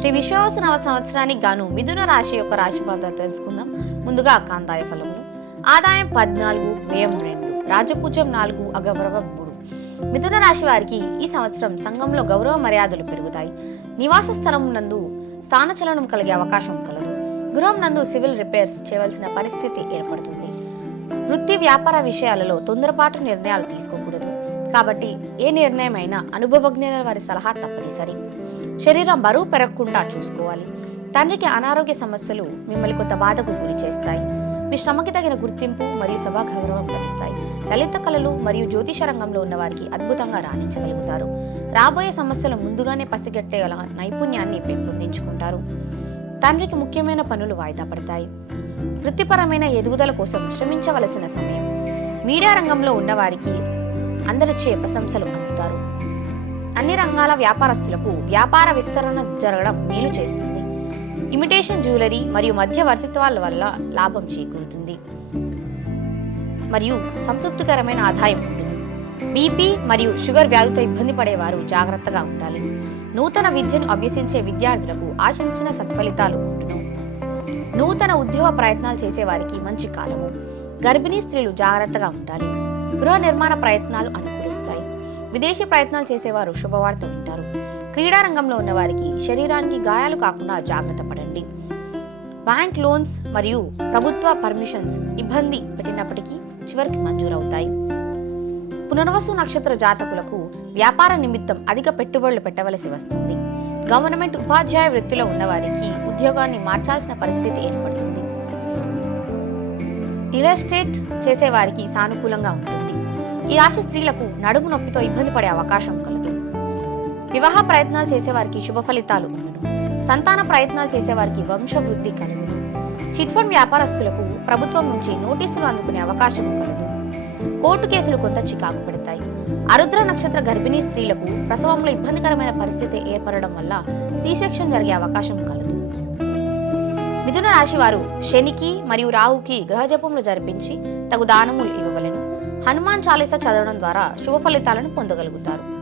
శ్రీ విశ్వాసనవ సంవత్సరానికి గాను మిథున రాశి యొక్క రాశి ఫలితాలు తెలుసుకుందాం. ముందుగా కాందాయ ఫలములు. ఆదాయం పద్నాలుగు వ్యయం రెండు రాజపూజ్యం నాలుగు అగౌరవం మూడు. మిథున రాశి వారికి ఈ సంవత్సరం సంఘంలో గౌరవ మర్యాదలు పెరుగుతాయి. నివాస స్థలం నందు స్థానచలనం కలిగే అవకాశం కలదు. గృహం నందు సివిల్ రిపేర్స్ చేయవలసిన పరిస్థితి ఏర్పడుతుంది. వృత్తి వ్యాపార విషయాలలో తొందరపాటు నిర్ణయాలు తీసుకోకూడదు. కాబట్టి ఏ నిర్ణయమైనా అనుభవజ్ఞుల వారి సలహా తప్పనిసరి. శరీరం బరువు పెరగకుండా చూసుకోవాలి. తండ్రికి అనారోగ్య సమస్యలు మిమ్మల్ని కొంత బాధకు గురి చేస్తాయి. మీ శ్రమకి తగిన గుర్తింపు మరియు సభా గౌరవం లభిస్తాయి. లలిత కళలు మరియు జ్యోతిష రంగంలో ఉన్న వారికి అద్భుతంగా రాణించగలుగుతారు. రాబోయే సమస్యలు ముందుగానే పసిగట్టే నైపుణ్యాన్ని పెంపొందించుకుంటారు. తండ్రికి ముఖ్యమైన పనులు వాయిదా పడతాయి. వృత్తిపరమైన ఎదుగుదల కోసం శ్రమించవలసిన సమయం. మీడియా రంగంలో ఉన్నవారికి అందరిచే ప్రశంసలు అందుతారు. అన్ని రంగాల వ్యాపారస్తులకు వ్యాపార విస్తరణ జరగడం మేలు చేస్తుంది. ఇమిటేషన్ జ్యువెలరీ మరియు మధ్యవర్తిత్వాల వల్ల లాభం చేకూరుతుంది. మరియు సంతృప్తికరమైన ఆదాయం ఉంటుంది. బీపీ మరియు షుగర్ వ్యాధితో ఇబ్బంది పడేవారు జాగ్రత్తగా ఉండాలి. నూతన విద్యను అభ్యసించే విద్యార్థులకు ఆశించిన సత్ఫలితాలు నూతన ఉద్యోగ ప్రయత్నాలు చేసేవారికి మంచి కాలము. గర్భిణీ స్త్రీలు జాగ్రత్తగా ఉండాలి. గృహ నిర్మాణ ప్రయత్నాలు అనుకూలిస్తాయి. విదేశీ ప్రయత్నాలు చేసేవారు శుభవార్త వింటారు. క్రీడారంగంలో ఉన్నవారికి ఉన్న వారికి శరీరానికి గాయాలు కాకుండా జాగ్రత్త పడండి. బ్యాంక్ లోన్స్ మరియు ప్రభుత్వ పర్మిషన్స్ ఇబ్బంది పెట్టినప్పటికీ చివరికి మంజూరవుతాయి. పునర్వసు నక్షత్ర జాతకులకు వ్యాపార నిమిత్తం అధిక పెట్టుబడులు పెట్టవలసి వస్తుంది. గవర్నమెంట్ ఉపాధ్యాయ వృత్తిలో ఉన్నవారికి ఉద్యోగాన్ని మార్చాల్సిన పరిస్థితి ఏర్పడుతుంది. రియల్ చేసేవారికి సానుకూలంగా ఉంటుంది. ఈ రాశి స్త్రీలకు నడుము నొప్పితో ఇబ్బంది పడే అవకాశం కలదు. వివాహ ప్రయత్నాలు చేసేవారికి శుభ ఫలితాలు ఉండను సంతాన ప్రయత్నాలు చేసేవారికి వంశవృద్ధి కలుగును చిట్ ఫండ్ వ్యాపారస్తులకు ప్రభుత్వం నుంచి నోటీసులు అందుకునే అవకాశం కలదు. కోర్టు కేసులు కొంత చికాకు పెడతాయి. అరుద్ర నక్షత్ర గర్భిణీ స్త్రీలకు ప్రసవంలో ఇబ్బందికరమైన పరిస్థితి ఏర్పడడం వల్ల సీ సెక్షన్ జరిగే అవకాశం కలదు. మిథున రాశి వారు శనికి మరియు రాహుకి గ్రహజపములు జరిపించి తగు దానములు ఇవ్వవలెను. హనుమాన్ చాలీసా చదవడం ద్వారా శుభ ఫలితాలను పొందగలుగుతారు.